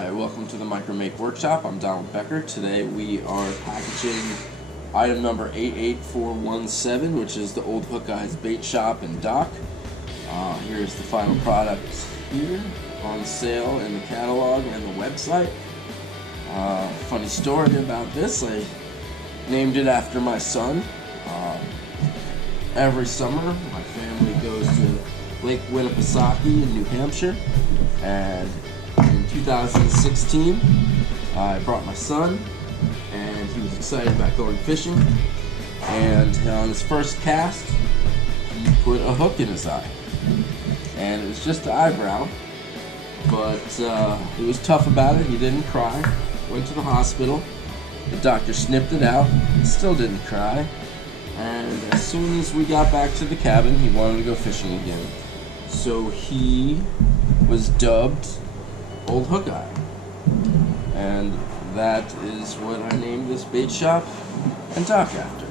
Hi, welcome to the Micro Make Workshop. I'm Donald Becker. Today we are packaging item number 88417, which is the Old Hook Eyes Bait Shop and Dock. Here's the final product here on sale in the catalog and the website. Funny story about this, I named it after my son. Every summer my family goes to Lake Winnipesaukee in New Hampshire, and in 2016 I brought my son and he was excited about going fishing, and on his first cast he put a hook in his eye, and it was just the eyebrow, but he was tough about it. He didn't cry. Went to the hospital, the doctor snipped it out, still didn't cry, and as soon as we got back to the cabin he wanted to go fishing again. So he was dubbed Old Hook Eye, and that is what I named this bait shop and dock after.